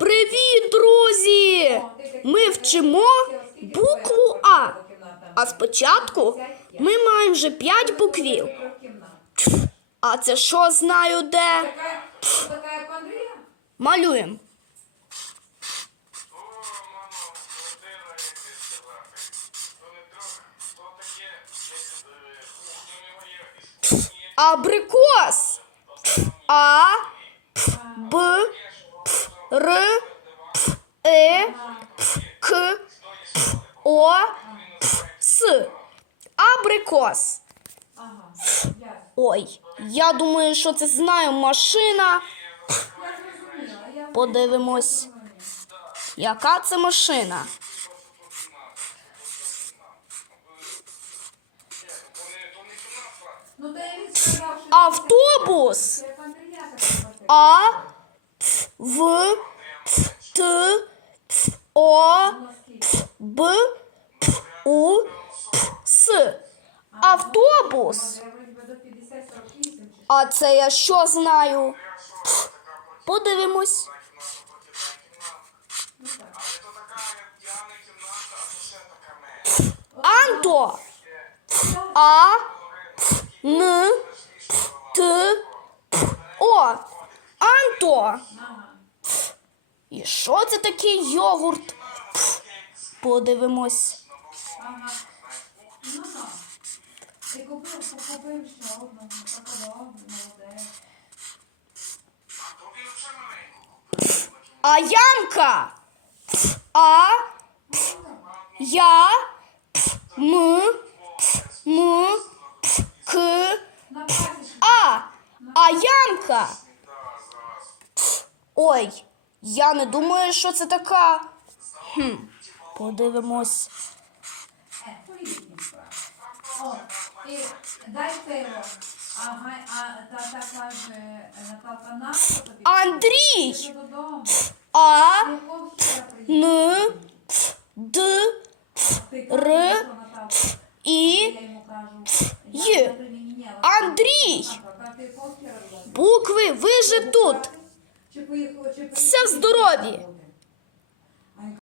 Привіт, друзі! Ми вчимо букву А. А спочатку ми маємо вже 5 буквів. А це що знаю де? Малюємо. О, мамо, О, С. Абрикос. Ой, я думаю, що це знаю машина. Подивимось, яка це машина. Автобус. А, В, Т, О, Б, У, С. Автобус. Я вроді би до 50-48 чи А це я що знаю? Подивимось. Анто. А, Н, Т, О. Анто. І що це такий йогурт? Подивимось. А ямка. А, я, М, М, К, А. А ямка. Ой, я не думаю, що це така. Хм, подивимось. Е. О, і дайте його. Ага, а та та каже Наталка наша тобі. Андрій. Додому. А, Якого вчора приїхав? Н, Д, Р, що Наталка. І. Я йому кажу. Є. Я тебе міняла. Андрій. Наталка, ти якого вчора була? Букви, ви же тут. Чи поїхала, чи Все в здоров'ї.